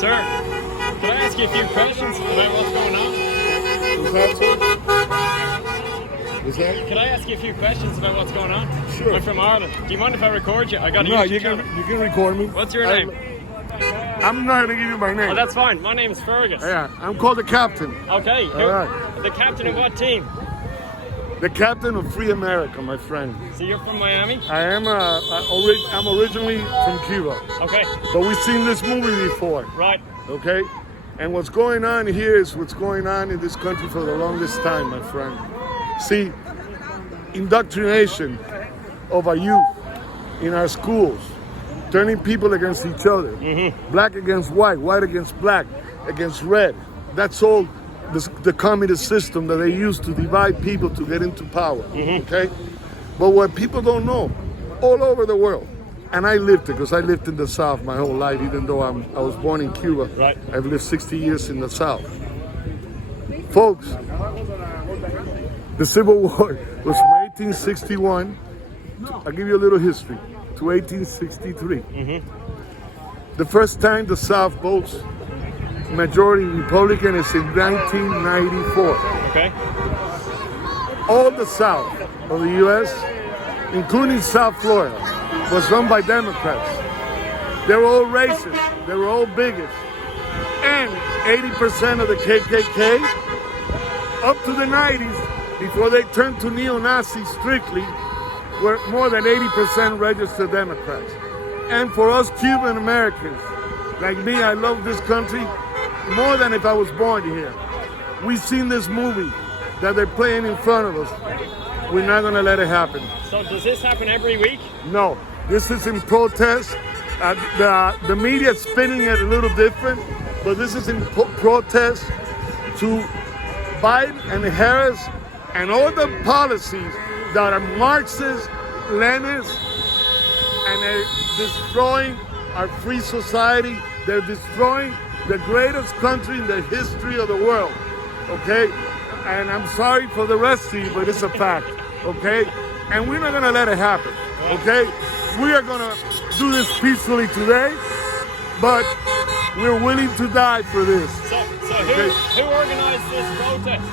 Sir, can I ask you a few questions about what's going on? Is that? Can I ask you a few questions about what's going on? Sure. I'm from Ireland. Do you mind if I record you? I got a No, YouTube you channel. can record me. What's your name? I'm not gonna give you my name. Oh, that's fine. My name's Fergus. Yeah, I'm called the captain. Okay. All right. The captain of what team? The captain of Free America, my friend. So you're from Miami? I am. I'm originally from Cuba, Okay. but we've seen this movie before. Right. Okay, and what's going on here is what's going on in this country for the longest time, my friend. See, indoctrination of our youth in our schools, turning people against each other, black against white, white against black, against red. That's all the communist system that they use to divide people to get into power, okay? But what people don't know, all over the world, and I lived it because I lived in the South my whole life, even though I was born in Cuba. Right. I've lived 60 years in the South. Folks, the Civil War was from 1861, I'll give you a little history, to 1863. The first time the South votes majority Republican is in 1994. Okay. All the South of the U.S., including South Florida, was run by Democrats. They were all racist. They were all bigots. And 80% of the KKK, up to the 90s, before they turned to neo-Nazis strictly, were more than 80% registered Democrats. And for us Cuban Americans, like me, I love this country more than if I was born here. We've seen this movie that they're playing in front of us. We're not gonna let it happen. So does this happen every week? No, this is in protest. The media is spinning it a little different, but this is in protest to Biden and Harris and all the policies that are Marxist, Leninist, and they're destroying our free society. They're destroying the greatest country in the history of the world, okay? And I'm sorry for the rest of you, but it's a fact, okay? And we're not gonna let it happen, okay? We are gonna do this peacefully today, but we're willing to die for this. So who organized this protest?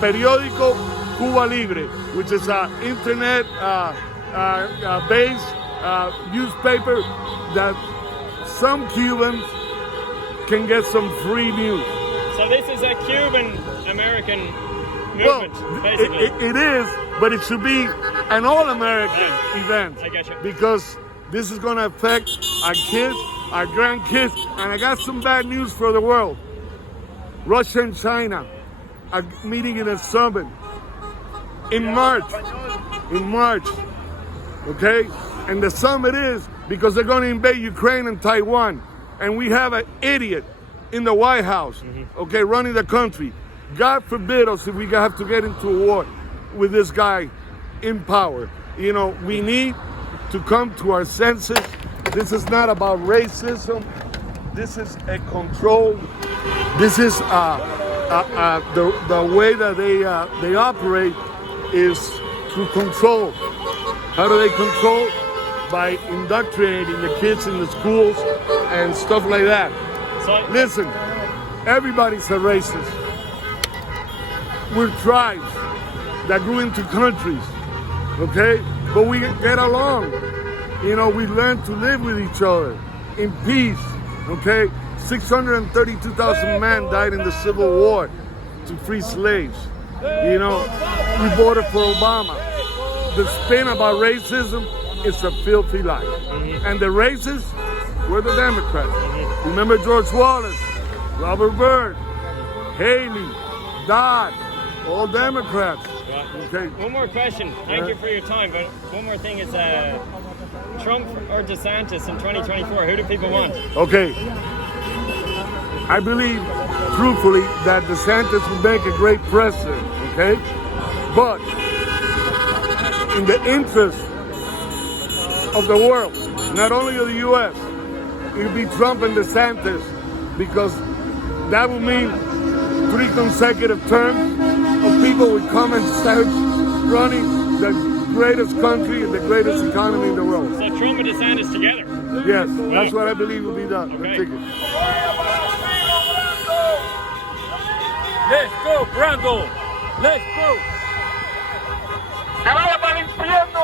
Periódico Cuba Libre, which is an internet based newspaper that some Cubans can get some free news. So this is a Cuban-American movement, basically. It is, but it should be an all-American event. I get you. Because this is going to affect our kids, our grandkids, and I got some bad news for the world. Russia and China are meeting in a summit in March, okay? And the summit is because they're going to invade Ukraine and Taiwan. And we have an idiot in the White House, okay, running the country. God forbid us if we have to get into a war with this guy in power. You know, we need to come to our senses. This is not about racism. This is a control. This is the way that they operate is through control. How do they control? By indoctrinating the kids in the schools and stuff like that. So, Listen, everybody's a racist. We're tribes that grew into countries, okay? But we get along. You know, we learn to live with each other in peace, okay? 632,000 men died in the Civil War to free slaves. You know, we voted for Obama. The spin about racism is a filthy lie. And the racists were the Democrats. Remember George Wallace, Robert Byrd, Haley, Dodd, all Democrats. Okay. one more question. Thank you for your time. But one more thing is Trump or DeSantis in 2024. Who do people want? Okay. I believe, truthfully, that DeSantis would make a great president, okay? But in the interest of the world, not only of the U.S. It'll be Trump and DeSantis, because that will mean 3 consecutive terms of people with common sense running the greatest country and the greatest economy in the world. So Trump and DeSantis together. Yes, that's what I believe will be done. Okay. The ticket. Let's go, Brando! Let's go! ¡Que vaya para el infierno!